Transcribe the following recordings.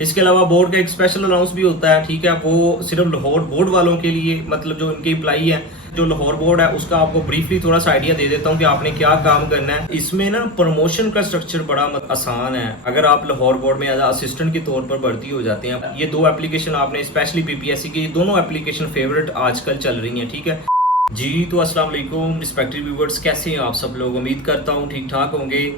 इसके अलावा बोर्ड का एक स्पेशल अनाउंस भी होता है, ठीक है, वो सिर्फ लाहौर बोर्ड वालों के लिए, मतलब जो इनके एम्प्लॉई है जो लाहौर बोर्ड है उसका आपको ब्रीफली थोड़ा सा आइडिया दे देता हूँ कि आपने क्या काम करना है। इसमें ना प्रमोशन का स्ट्रक्चर बड़ा आसान है। अगर आप लाहौर बोर्ड में एज असिस्टेंट के तौर पर भर्ती हो जाते हैं, ये दो एप्लीकेशन आपने स्पेशली पीपीएससी की, दोनों एप्लीकेशन फेवरेट आजकल चल रही हैं, ठीक है जी। तो अस्सलाम वालेकुम रिस्पेक्टेड व्यूअर्स, कैसे हैं आप सब लोग? उम्मीद करता हूँ ठीक ठाक होंगे।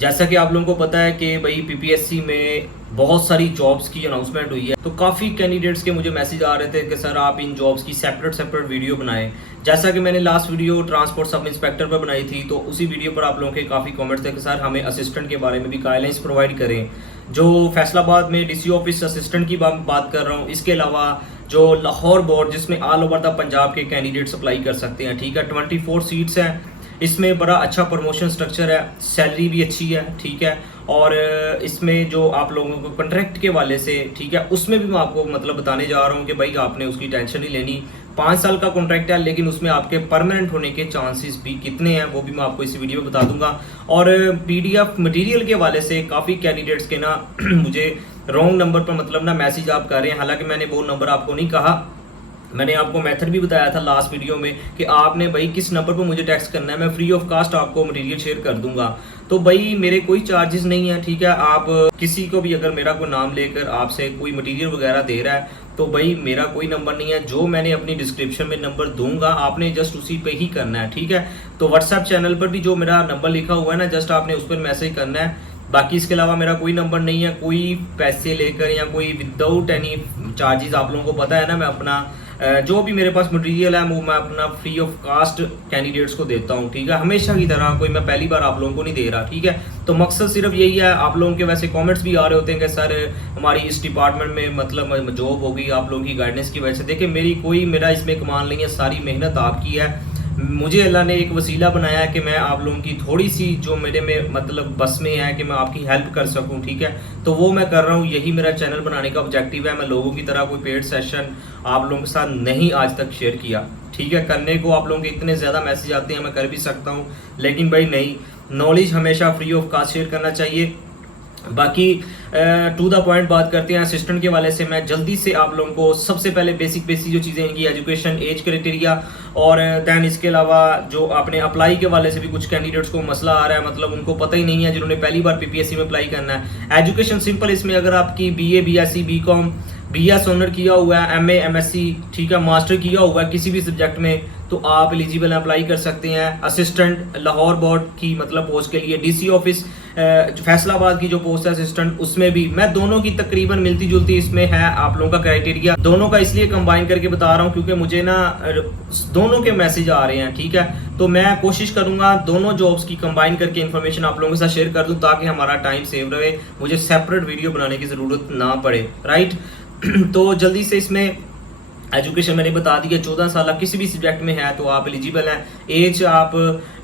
जैसा कि आप लोगों को पता है कि भाई पीपीएससी में बहुत सारी जॉब्स की अनाउंसमेंट हुई है, तो काफ़ी कैंडिडेट्स के मुझे मैसेज आ रहे थे कि सर आप इन जॉब्स की सेपरेट वीडियो बनाएं। जैसा कि मैंने last video transport sub inspector पर बनाई थी, तो उसी वीडियो पर आप लोगों के काफ़ी कमेंट्स थे कि सर हमें असिस्टेंट के बारे में भी गाइडलाइंस प्रोवाइड करें। जो फैसलाबाद में डीसी ऑफिस असिस्टेंट की बात कर रहा हूँ, इसके अलावा जो लाहौर बोर्ड जिसमें ऑल ओवर द पंजाब के कैंडिडेट्स अप्लाई कर सकते हैं, ठीक है, 24 सीट्स हैं। इसमें बड़ा अच्छा प्रमोशन स्ट्रक्चर है, सैलरी भी अच्छी है, ठीक है, और इसमें जो आप लोगों को कॉन्ट्रैक्ट के वाले से, ठीक है, उसमें भी मैं आपको मतलब बताने जा रहा हूँ कि भाई आपने उसकी टेंशन नहीं लेनी। 5 साल का कॉन्ट्रैक्ट है, लेकिन उसमें आपके परमानेंट होने के चांसेस भी कितने हैं वो भी मैं आपको इस वीडियो में बता दूंगा। और पीडीएफ मटेरियल के वाले से काफ़ी कैंडिडेट्स के ना मुझे रॉन्ग नंबर पर मतलब ना मैसेज आप कर रहे हैं, हालांकि मैंने वो नंबर आपको नहीं कहा। मैंने आपको मेथड भी बताया था लास्ट वीडियो में कि आपने भाई किस नंबर पर मुझे टेक्स्ट करना है, मैं फ्री ऑफ कास्ट आपको मटेरियल शेयर कर दूंगा। तो भाई मेरे कोई चार्जेस नहीं है, ठीक है। आप किसी को भी अगर मेरा कोई नाम लेकर आपसे कोई मटेरियल वगैरह दे रहा है, तो भाई मेरा कोई नंबर नहीं है। जो मैंने अपनी डिस्क्रिप्शन में नंबर दूंगा आपने जस्ट उसी पे ही करना है, ठीक है। तो व्हाट्सएप चैनल पर भी जो मेरा नंबर लिखा हुआ है ना, जस्ट आपने उस पर मैसेज करना है। बाकी इसके अलावा मेरा कोई नंबर नहीं है, कोई पैसे लेकर या कोई विदाउट एनी चार्जेस। आप लोगों को पता है ना, मैं अपना जो भी मेरे पास मटेरियल है वो मैं अपना फ्री ऑफ कास्ट कैंडिडेट्स को देता हूँ, ठीक है, हमेशा की तरह। कोई मैं पहली बार आप लोगों को नहीं दे रहा, ठीक है। तो मकसद सिर्फ यही है। आप लोगों के वैसे कमेंट्स भी आ रहे होते हैं कि सर हमारी इस डिपार्टमेंट में मतलब जॉब होगी आप लोगों की गाइडेंस की वजह से। देखिए मेरा इसमें कमाल नहीं है, सारी मेहनत आपकी है। मुझे अल्लाह ने एक वसीला बनाया है कि मैं आप लोगों की थोड़ी सी जो मेरे में मतलब बस में है कि मैं आपकी हेल्प कर सकूं, ठीक है। तो वो मैं कर रहा हूं, यही मेरा चैनल बनाने का ऑब्जेक्टिव है। मैं लोगों की तरह कोई पेड सेशन आप लोगों के साथ नहीं आज तक शेयर किया, ठीक है। करने को आप लोगों के इतने ज़्यादा मैसेज आते हैं, मैं कर भी सकता हूँ, लेकिन भाई नहीं, नॉलेज हमेशा फ्री ऑफ कास्ट शेयर करना चाहिए। बाकी टू द पॉइंट बात करते हैं असिस्टेंट के वाले से। मैं जल्दी से आप लोगों को सबसे पहले बेसिक जो चीज़ें इनकी एजुकेशन, एज क्राइटेरिया, और दैन इसके अलावा जो आपने अप्लाई के वाले से भी कुछ कैंडिडेट्स को मसला आ रहा है, मतलब उनको पता ही नहीं है जिन्होंने पहली बार पीपीएससी में अप्लाई करना है। एजुकेशन सिंपल, इसमें अगर आपकी BA, BSc, BCom, BS honour किया हुआ है, एमए, एमएससी, ठीक है, मास्टर किया हुआ है किसी भी सब्जेक्ट में, तो आप एलिजिबल अप्लाई कर सकते हैं। असिस्टेंट लाहौर बोर्ड की मतलब पोस्ट के लिए, डीसी ऑफिस फैसलाबाद की जो पोस्ट है असिस्टेंट, उसमें भी मैं दोनों की तकरीबन मिलती जुलती इसमें है आप लोगों का क्राइटेरिया। दोनों का इसलिए कंबाइन करके बता रहा हूँ क्योंकि मुझे ना दोनों के मैसेज आ रहे हैं, ठीक है। तो मैं कोशिश करूंगा दोनों जॉब्स की कंबाइन करके इन्फॉर्मेशन आप लोगों के साथ शेयर कर दूं, ताकि हमारा टाइम सेव रहे, मुझे सेपरेट वीडियो बनाने की जरूरत ना पड़े, राइट। तो जल्दी से इसमें एजुकेशन मैंने बता दिया, 14 साल किसी भी सब्जेक्ट में है तो आप एलिजिबल हैं। एज आप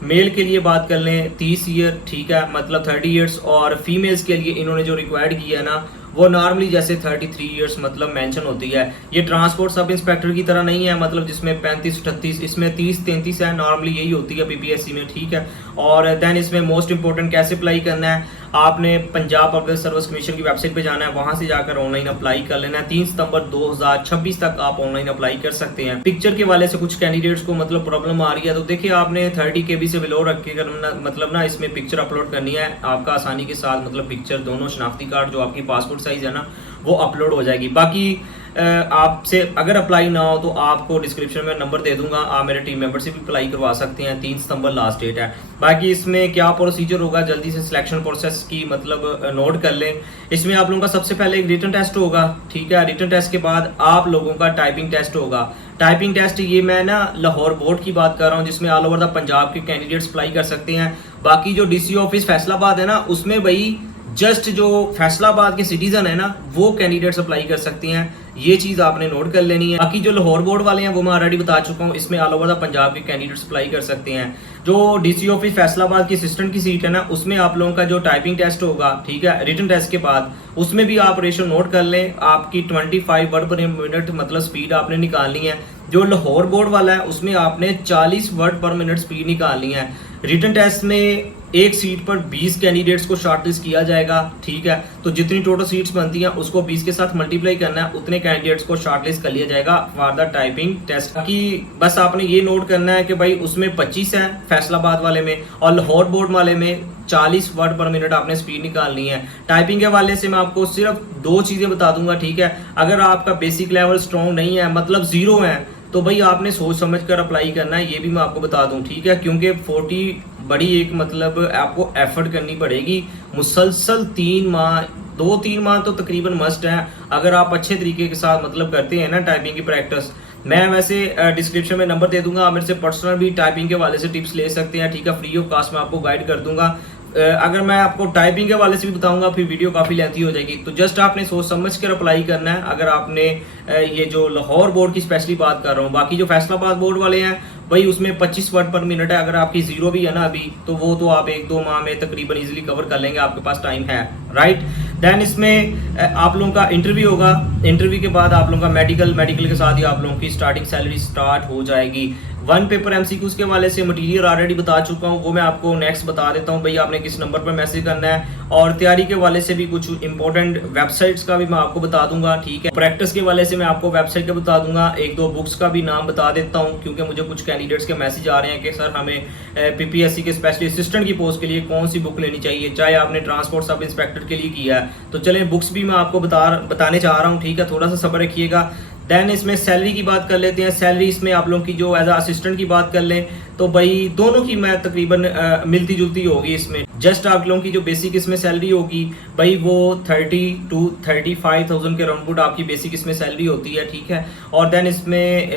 मेल के लिए बात कर लें 30 ईयर, ठीक है, मतलब 30 ईयर्स, और फीमेल्स के लिए इन्होंने जो रिक्वायर्ड किया है ना, वो नॉर्मली जैसे 33 ईयर्स मतलब मेंशन होती है। ये ट्रांसपोर्ट सब इंस्पेक्टर की तरह नहीं है, मतलब जिसमें 35-38, इसमें 30-33 है, नॉर्मली यही होती है पीपीएससी में, ठीक है। और देन इसमें मोस्ट इंपॉर्टेंट कैसे अप्लाई करना है, आपने पंजाब पब्लिक सर्विस कमीशन की वेबसाइट पे जाना है, वहां से जाकर ऑनलाइन अप्लाई कर लेना है। 3 सितंबर 2026 तक आप ऑनलाइन अप्लाई कर सकते हैं। पिक्चर के वाले से कुछ कैंडिडेट्स को मतलब प्रॉब्लम आ रही है, तो देखिए आपने 30 KB से बिलो रख के मतलब ना इसमें पिक्चर अपलोड करनी है। आपका आसानी के साथ मतलब पिक्चर, दोनों शनाख्ती कार्ड जो आपकी पासपोर्ट साइज है ना, वो अपलोड हो जाएगी। बाकी आपसे अगर अप्लाई ना हो तो आपको डिस्क्रिप्शन में नंबर दे दूंगा, आप मेरे टीम मेंबर से भी अप्लाई करवा सकते हैं। 3 सितंबर लास्ट डेट है। बाकी इसमें क्या प्रोसीजर होगा, जल्दी से सिलेक्शन प्रोसेस की मतलब नोट कर लें। इसमें आप लोगों का सबसे पहले एक रिटन टेस्ट होगा, ठीक है। रिटन टेस्ट के बाद आप लोगों का टाइपिंग टेस्ट होगा। टाइपिंग टेस्ट ये मैं ना लाहौर बोर्ड की बात कर रहा हूँ, जिसमें ऑल ओवर द पंजाब के कैंडिडेट्स अप्लाई कर सकते हैं। बाकी जो डीसी ऑफिस फैसलाबाद है ना, उसमें भाई जस्ट जो फैसलाबाद के सिटीजन है ना, वो कैंडिडेट्स अप्लाई कर सकते हैं। ये चीज आपने नोट कर लेनी है। बाकी जो लाहौर बोर्ड वाले हैं वो मैं ऑलरेडी बता चुका हूँ, इसमें ऑल ओवर द पंजाब के कैंडिडेट्स अप्लाई कर सकते हैं। जो डीसी ऑफिस फैसलाबाद की असिस्टेंट की सीट है ना, उसमें आप लोगों का जो टाइपिंग टेस्ट होगा, ठीक है, रिटन टेस्ट के बाद, उसमें भी आप रेशो नोट कर लें। आपकी 25 वर्ड पर मिनट मतलब स्पीड आपने निकालनी है। जो लाहौर बोर्ड वाला है उसमें आपने 40 वर्ड पर मिनट स्पीड निकालनी है। रिटन टेस्ट में एक सीट पर 20 कैंडिडेट्स को शॉर्टलिस्ट किया जाएगा, ठीक है। तो जितनी टोटल सीट्स बनती हैं उसको 20 के साथ मल्टीप्लाई करना है, उतने कैंडिडेट्स को शॉर्टलिस्ट कर लिया जाएगा फॉर द टाइपिंग टेस्ट। बाकी बस आपने ये नोट करना है कि भाई उसमें 25 है फैसलाबाद वाले में, और लाहौर बोर्ड वाले में 40 वर्ड पर मिनट आपने स्पीड निकालनी है। टाइपिंग के वाले से मैं आपको सिर्फ 2 चीजें बता दूंगा, ठीक है। अगर आपका बेसिक लेवल स्ट्रॉन्ग नहीं है, मतलब 0 है, तो भाई आपने सोच समझ कर अप्लाई करना है, ये भी मैं आपको बता दूं, ठीक है। क्योंकि 40 बड़ी एक मतलब आपको एफर्ट करनी पड़ेगी मुसलसल 3 माह, 2-3 माह तो तकरीबन मस्ट है अगर आप अच्छे तरीके के साथ मतलब करते हैं ना टाइपिंग की प्रैक्टिस। मैं वैसे डिस्क्रिप्शन में नंबर दे दूंगा, आप मेरे से पर्सनल भी टाइपिंग के वाले से टिप्स ले सकते हैं, ठीक है। फ्री ऑफ कास्ट में आपको गाइड कर दूंगा। अगर मैं आपको टाइपिंग के वाले से भी बताऊंगा फिर वीडियो काफ़ी लेंथी हो जाएगी, तो जस्ट आपने सोच समझ कर अप्लाई करना है। अगर आपने ये जो लाहौर बोर्ड की स्पेशली बात कर रहा हूँ, बाकी जो फैसलाबाद बोर्ड वाले हैं भाई उसमें 25 वर्ड पर मिनट है। अगर आपकी 0 भी है ना अभी, तो वो तो आप 1-2 माह में तकरीबन इजीली कवर कर लेंगे, आपके पास टाइम है, राइट। देन इसमें आप लोगों का इंटरव्यू होगा, इंटरव्यू के बाद आप लोगों का मेडिकल के साथ ही आप लोगों की स्टार्टिंग सैलरी स्टार्ट हो जाएगी। 1 पेपर एमसीक्यूज के वाले से मटेरियल ऑलरेडी बता चुका हूँ, वो मैं आपको नेक्स्ट बता देता हूँ भाई आपने किस नंबर पर मैसेज करना है। और तैयारी के वाले से भी कुछ इंपॉर्टेंट वेबसाइट्स का भी मैं आपको बता दूंगा, ठीक है। प्रैक्टिस के वाले से मैं आपको वेबसाइट का बता दूंगा, 1-2 बुक्स का भी नाम बता देता हूँ, क्योंकि मुझे कुछ कैंडिडेट्स के मैसेज आ रहे हैं कि सर हमें पीपीएससी के स्पेशली असिस्टेंट की पोस्ट के लिए कौन सी बुक लेनी चाहिए, चाहे आपने ट्रांसपोर्ट सब इंस्पेक्टर के लिए किया है। तो चले बुक्स भी मैं आपको बताने चाह रहा हूँ, ठीक है। थोड़ा सा सब्र रखिएगा। देन इसमें सैलरी की बात कर लेते हैं। सैलरी इसमें आप लोगों की जो एज असिस्टेंट की बात कर लें तो भाई दोनों की मैं तकरीबन मिलती जुलती होगी इसमें। जस्ट आप लोगों की जो बेसिक इसमें सैलरी होगी भाई वो 30 to 35,000 के राउंड आपकी बेसिक इसमें सैलरी होती है, ठीक है। और देन इसमें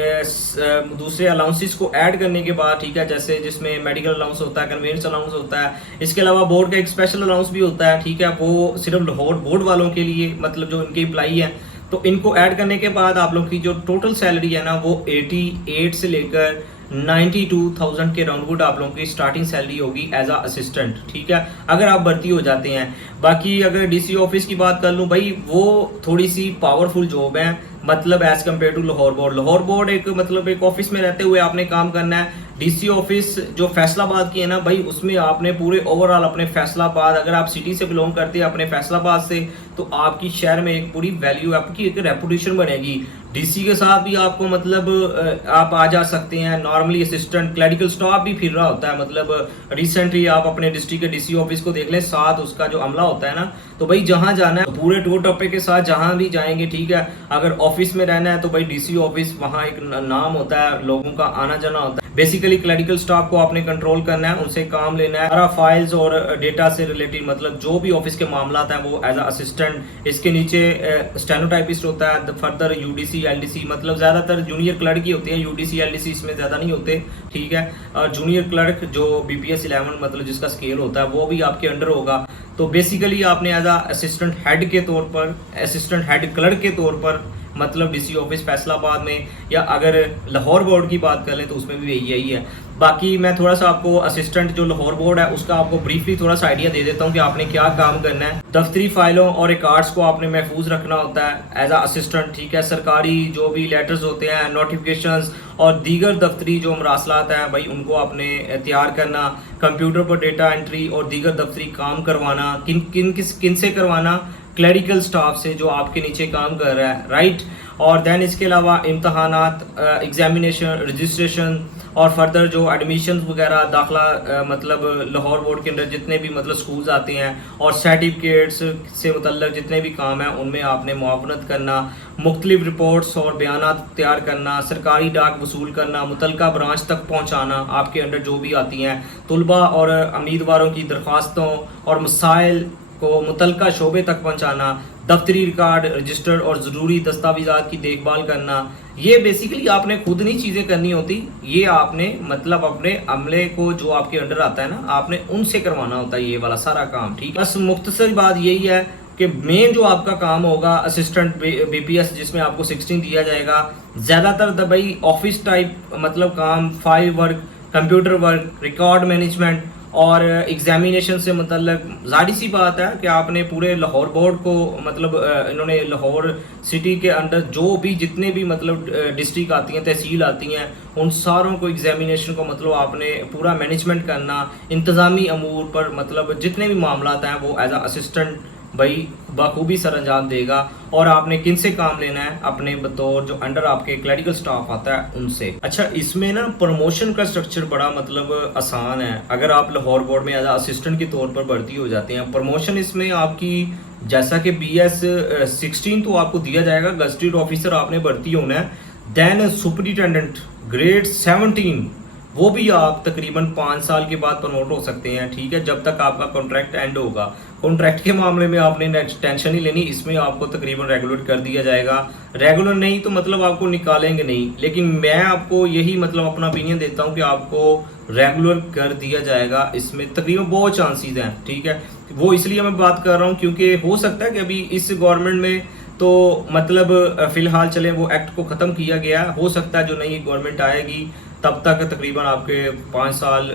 दूसरे अलाउंसेस को ऐड करने के बाद, ठीक है, जैसे जिसमें मेडिकल अलाउंस होता है, कन्वेंस अलाउंस होता है, इसके अलावा बोर्ड का एक स्पेशल अलाउंस भी होता है, ठीक है। वो सिर्फ लाहौर बोर्ड वालों के लिए, मतलब जो इनके एम्प्लॉई हैं, तो इनको ऐड करने के बाद आप लोग की जो टोटल सैलरी है ना वो 88 से लेकर 92,000 के राउंड आप लोगों की स्टार्टिंग सैलरी होगी एज अ असिस्टेंट, ठीक है, अगर आप भर्ती हो जाते हैं। बाकी अगर डीसी ऑफिस की बात कर लूँ भाई, वो थोड़ी सी पावरफुल जॉब है, मतलब as compare to Lahore board एक मतलब एक ऑफिस में रहते हुए आपने काम करना है। डीसी ऑफिस जो फैसलाबाद की है ना भाई, उसमें आपने पूरे ओवरऑल अपने फैसलाबाद, अगर आप सिटी से बिलोंग करते हैं अपने फैसलाबाद से, तो आपकी शहर में एक पूरी वैल्यू, आपकी एक रेपुटेशन बनेगी। डीसी के साथ भी आपको मतलब आप आ जा सकते हैं। नॉर्मली असिस्टेंट क्लरिकल स्टाफ भी फिर रहा होता है, मतलब रिसेंटली आप अपने डिस्ट्रिक्ट के डीसी ऑफिस को देख लें, साथ उसका जो अमला होता है ना, तो भाई जहां जाना है पूरे टूर टप्पे के साथ जहां भी जाएंगे, ठीक है। अगर ऑफिस में रहना है तो भाई डीसी ऑफिस, वहां एक नाम होता है, लोगों का आना जाना होता है। बेसिकली क्लरिकल स्टाफ को आपने कंट्रोल करना है, उनसे काम लेना है, सारा फाइल्स और डेटा से रिलेटेड मतलब जो भी ऑफिस के मामला है वो एज अ असिस्टेंट। इसके नीचे स्टेनोटाइपिस्ट होता है, फर्दर यूडीसी एलडीसी, मतलब ज्यादातर जूनियर क्लर्क ही होते हैं, यूडीसी एलडीसी इसमें ज्यादा नहीं होते, ठीक है। और जूनियर क्लर्क जो बीपीएस 11 मतलब जिसका स्केल होता है वो भी आपके अंडर होगा। तो बेसिकली आपने एज अ असिस्टेंट हेड के तौर पर, असिस्टेंट हेड क्लर्क के तौर पर, मतलब डीसी ऑफिस फैसलाबाद में, या अगर लाहौर बोर्ड की बात कर लें तो उसमें भी यही है। बाकी मैं थोड़ा सा आपको असिस्टेंट जो लाहौर बोर्ड है उसका आपको ब्रीफली थोड़ा सा आइडिया दे देता हूँ कि आपने क्या काम करना है। दफ्तरी फाइलों और रिकॉर्ड्स को आपने महफूज रखना होता है एज अ असिस्टेंट, ठीक है। सरकारी जो भी लेटर्स होते हैं, नोटिफिकेशंस और दीगर दफ्तरी जो मरासलात हैं भाई, उनको आपने तैयार करना। कंप्यूटर पर डेटा एंट्री और दीगर दफ्तरी काम करवाना, किन से करवाना, क्लरिकल स्टाफ से जो आपके नीचे काम कर रहा है, राइट। और देन इसके अलावा इम्तहानात, एग्जामिनेशन, रजिस्ट्रेशन और फर्दर जो एडमिशन वगैरह, दाखिला मतलब लाहौर बोर्ड के अंदर जितने भी मतलब स्कूल्स आते हैं और सर्टिफिकेट्स से मुतल्लक जितने भी काम हैं उनमें आपने मुआवनत करना, मुख्तलिफ रिपोर्ट्स और बयानात तैयार करना, सरकारी डाक वसूल करना, मुतलका ब्रांच तक पहुँचाना, आपके अंडर जो भी आती हैं तलबा और उम्मीदवारों की दरख्वास्तों और मसाइल को मुतलका शोबे तक पहुंचाना, दफ्तरी रिकॉर्ड, रजिस्टर और ज़रूरी दस्तावेज़ात की देखभाल करना। ये बेसिकली आपने खुद नहीं चीज़ें करनी होती, ये आपने मतलब अपने अमले को जो आपके अंडर आता है ना, आपने उनसे करवाना होता है ये वाला सारा काम, ठीक है। बस मुख्तसर बात यही है कि मेन जो आपका काम होगा असिस्टेंट बीपीएस, जिसमें आपको 16 दिया जाएगा, ज़्यादातर दबाई ऑफिस टाइप मतलब काम, file work, computer work, record management और एग्जामिनेशन से मतलब जाहिर सी बात है कि आपने पूरे लाहौर बोर्ड को मतलब इन्होंने लाहौर सिटी के अंदर जो भी जितने भी मतलब डिस्ट्रिक्ट आती हैं, तहसील आती हैं, उन सारों को एग्जामिनेशन को मतलब आपने पूरा मैनेजमेंट करना, इंतज़ामी अमूर पर मतलब जितने भी मामला हैं वो एज अ असिस्टेंट भाई बखूबी सर अंजाम देगा। और आपने किन से काम लेना है? अपने बतौर जो अंडर आपके क्लरिकल स्टाफ आता है उनसे। अच्छा, इसमें ना प्रमोशन का स्ट्रक्चर बड़ा मतलब आसान है। अगर आप लाहौर बोर्ड में एज असिस्टेंट के तौर पर भर्ती हो जाते हैं, प्रमोशन इसमें आपकी जैसा कि BS 16 तो आपको दिया जाएगा, गजटेड ऑफिसर आपने भर्ती होना है। देन सुपरिटेंडेंट ग्रेड 17 वो भी आप तकरीबन 5 साल के बाद प्रमोट हो सकते हैं, ठीक है, जब तक आपका कॉन्ट्रैक्ट एंड होगा। कॉन्ट्रैक्ट के मामले में आपने टेंशन ही लेनी, इसमें आपको तकरीबन रेगुलर कर दिया जाएगा। रेगुलर नहीं तो मतलब आपको निकालेंगे नहीं, लेकिन मैं आपको यही मतलब अपना ओपिनियन देता हूं कि आपको रेगुलर कर दिया जाएगा। इसमें तकरीबन बहुत चांसेस हैं, ठीक है। वो इसलिए मैं बात कर रहा हूँ क्योंकि हो सकता है कि अभी इस गवर्नमेंट में तो मतलब फिलहाल चले वो एक्ट को ख़त्म किया गया, हो सकता है जो नई गवर्नमेंट आएगी तब तक तकरीबन आपके 5 साल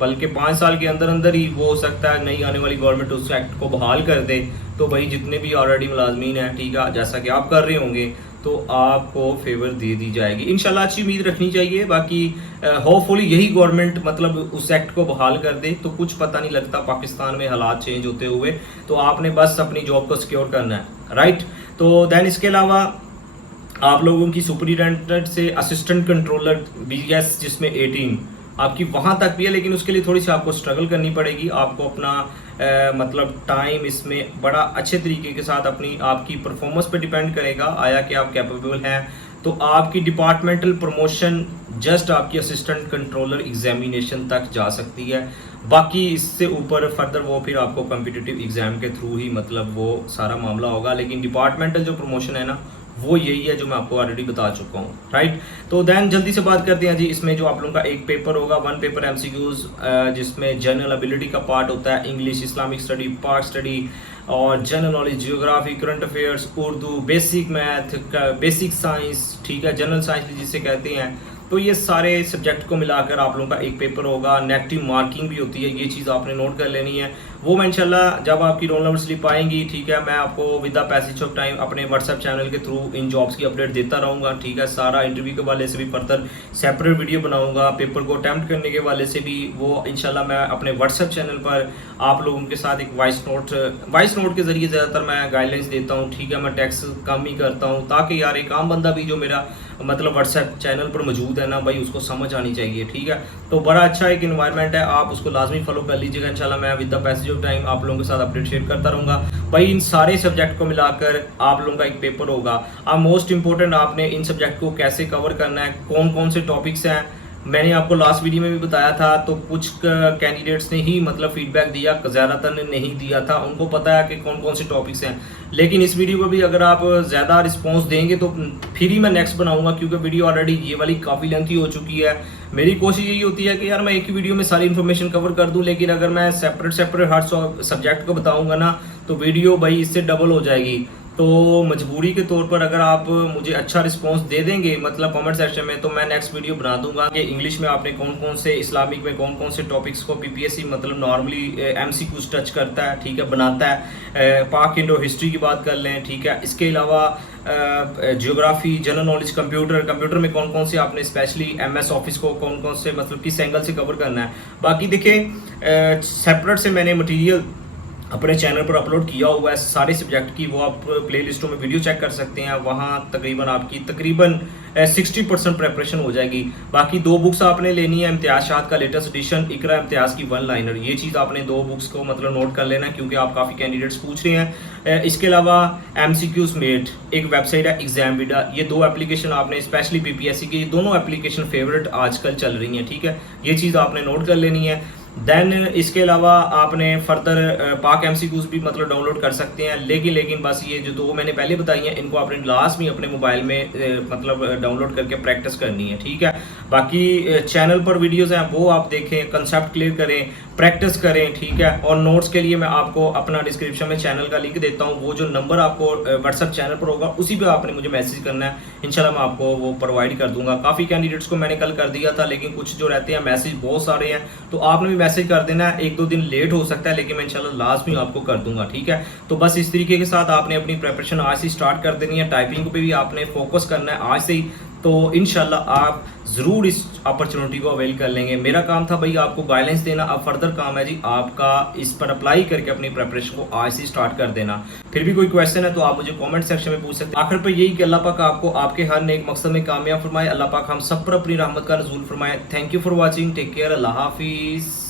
बल्कि 5 साल के अंदर अंदर ही वो हो सकता है नई आने वाली गवर्नमेंट उस एक्ट को बहाल कर दे। तो भाई जितने भी ऑलरेडी मुलाजमीन हैं, ठीक है, जैसा कि आप कर रहे होंगे तो आपको फेवर दे दी जाएगी इंशाल्लाह। अच्छी उम्मीद रखनी चाहिए। बाकी होपफुली यही गवर्नमेंट मतलब उस एक्ट को बहाल कर दे तो कुछ पता नहीं लगता पाकिस्तान में हालात चेंज होते हुए। तो आपने बस अपनी जॉब को सिक्योर करना है, राइट। तो दैन इसके अलावा आप लोगों की सुपरिटेंडेंट से असिस्टेंट कंट्रोलर BS जिसमें 18 आपकी वहाँ तक भी है, लेकिन उसके लिए थोड़ी सी आपको स्ट्रगल करनी पड़ेगी। आपको अपना मतलब टाइम इसमें बड़ा अच्छे तरीके के साथ अपनी आपकी परफॉर्मेंस पे डिपेंड करेगा, आया कि आप कैपेबल हैं। तो आपकी डिपार्टमेंटल प्रमोशन जस्ट आपकी असिस्टेंट कंट्रोलर एग्जामिनेशन तक जा सकती है। बाकी इससे ऊपर फर्दर वो फिर आपको कॉम्पिटिटिव एग्जाम के थ्रू ही मतलब वो सारा मामला होगा। लेकिन डिपार्टमेंटल जो प्रमोशन है ना वो यही है जो मैं आपको ऑलरेडी बता चुका हूँ, राइट। तो दैन जल्दी से बात करते हैं जी। इसमें जो आप लोगों का एक पेपर होगा, 1 पेपर MCQs, जिसमें जनरल एबिलिटी का पार्ट होता है, English, Islamic study, part study और general knowledge, geography, current affairs, Urdu, basic math, basic science, ठीक है, जनरल साइंस जिसे कहते हैं। तो ये सारे सब्जेक्ट को मिलाकर आप लोगों का एक पेपर होगा। नेगेटिव मार्किंग भी होती है, ये चीज़ आपने नोट कर लेनी है। वो मैं इंशाल्लाह जब आपकी रोल नंबर स्लिप आएंगी, ठीक है, मैं आपको with the passage of time अपने व्हाट्सएप चैनल के थ्रू इन जॉब्स की अपडेट देता रहूँगा, ठीक है। सारा इंटरव्यू के वाले से भी फर्दर सेपरेट वीडियो बनाऊंगा, पेपर को अटैम्प्ट करने के वाले से भी वो इंशाल्लाह मैं अपने व्हाट्सएप चैनल पर आप लोगों के साथ एक वॉइस नोट के ज़रिए ज़्यादातर मैं गाइडलाइंस देता हूँ, ठीक है। मैं टेक्स्ट कम ही करता हूँ ताकि यार एक आम बंदा भी जो मेरा मतलब व्हाट्सएप चैनल पर मौजूद है ना भाई, उसको समझ आनी चाहिए, ठीक है। तो बड़ा अच्छा एक इन्वायरमेंट है, आप उसको लाजमी फॉलो कर लीजिएगा। इंशाल्लाह मैं with the passage of time आप लोगों के साथ अपडेट शेयर करता रहूँगा। भाई इन सारे सब्जेक्ट को मिलाकर आप लोगों का एक पेपर होगा। अब मोस्ट इंपॉर्टेंट आपने इन सब्जेक्ट को कैसे कवर करना है, कौन कौन से टॉपिक्स हैं, मैंने आपको लास्ट वीडियो में भी बताया था। तो कुछ कैंडिडेट्स ने ही मतलब फीडबैक दिया, ज़्यादातर ने नहीं दिया था, उनको पता है कि कौन कौन से टॉपिक्स हैं। लेकिन इस वीडियो को भी अगर आप ज़्यादा रिस्पांस देंगे तो फिर ही मैं नेक्स्ट बनाऊंगा, क्योंकि वीडियो ऑलरेडी ये वाली काफ़ी लेंथी हो चुकी है। मेरी कोशिश यही होती है कि यार मैं एक ही वीडियो में सारी इन्फॉर्मेशन कवर कर दूं, लेकिन अगर मैं सेपरेट हर सब्जेक्ट को बताऊंगा ना तो वीडियो भाई इससे डबल हो जाएगी। तो मजबूरी के तौर पर अगर आप मुझे अच्छा रिस्पांस दे देंगे मतलब कमेंट सेक्शन में, तो मैं नेक्स्ट वीडियो बना दूंगा कि इंग्लिश में आपने कौन कौन से, इस्लामिक में कौन कौन से टॉपिक्स को PPSC मतलब नॉर्मली MCQs टच करता है, ठीक है, बनाता है। पाक इंडो हिस्ट्री की बात कर लें, ठीक है। इसके अलावा जियोग्राफी, जनरल नॉलेज, कंप्यूटर में कौन कौन से आपने स्पेशली MS ऑफिस को कौन कौन से मतलब किस एंगल से कवर करना है। बाकी देखिए सेपरेट से मैंने मटीरियल अपने चैनल पर अपलोड किया हुआ है सारे सब्जेक्ट की, वो आप प्लेलिस्टों में वीडियो चेक कर सकते हैं। वहाँ तकरीबन 60% प्रेपरेशन हो जाएगी। बाकी 2 बुक्स आपने लेनी है, इम्तियाज शाह का लेटेस्ट एडिशन, इकरा इम्तियाज की 1 लाइनर, ये चीज़ आपने 2 बुक्स को मतलब नोट कर लेना, क्योंकि आप काफ़ी कैंडिडेट्स पूछ रहे हैं। इसके अलावा MCQs मेट एक वेबसाइट है एग्जामविडा, ये 2 एप्लीकेशन आपने स्पेशली PPSC की, दोनों एप्लीकेशन फेवरेट आजकल चल रही हैं, ठीक है। ये चीज़ आपने नोट कर लेनी है। देन इसके अलावा आपने फर्दर पाक MCQs भी मतलब डाउनलोड कर सकते हैं, लेकिन बस ये जो 2 मैंने पहले बताई हैं इनको आपने लास्ट में अपने मोबाइल में मतलब डाउनलोड करके प्रैक्टिस करनी है, ठीक है। बाकी चैनल पर वीडियोस हैं वो आप देखें, कंसेप्ट क्लियर करें, प्रैक्टिस करें, ठीक है। और नोट्स के लिए मैं आपको अपना डिस्क्रिप्शन में चैनल का लिंक देता हूँ, वो जो नंबर आपको व्हाट्सएप चैनल पर होगा उसी पे आपने मुझे मैसेज करना है, इंशाल्लाह मैं आपको वो प्रोवाइड कर दूंगा। काफ़ी कैंडिडेट्स को मैंने कल कर दिया था, लेकिन कुछ जो रहते हैं मैसेज बहुत सारे हैं, तो आपने भी मैसेज कर देना है। 1-2 दिन लेट हो सकता है, लेकिन मैं इंशाल्लाह लाजमी आपको कर दूंगा, ठीक है। तो बस इस तरीके के साथ आपने अपनी प्रिपरेशन आज से स्टार्ट कर देनी है, टाइपिंग पे भी आपने फोकस करना है आज से ही, तो इंशाल्लाह आप ज़रूर इस अपॉर्चुनिटी को अवेल कर लेंगे। मेरा काम था भाई आपको गाइडेंस देना, अब फर्दर काम है जी आपका इस पर अप्लाई करके अपनी प्रिपरेशन को आज से स्टार्ट कर देना। फिर भी कोई क्वेश्चन है तो आप मुझे कमेंट सेक्शन में पूछ सकते हैं। आखिर पर यही कि अल्लाह पाक आपको आपके हर नेक मकसद में कामयाब फरमाए, अल्लाह पाक हम सब पर अपनी रहमत का नज़ूल फरमाए। Thank you for watching, take care, अल्लाह हाफिज़।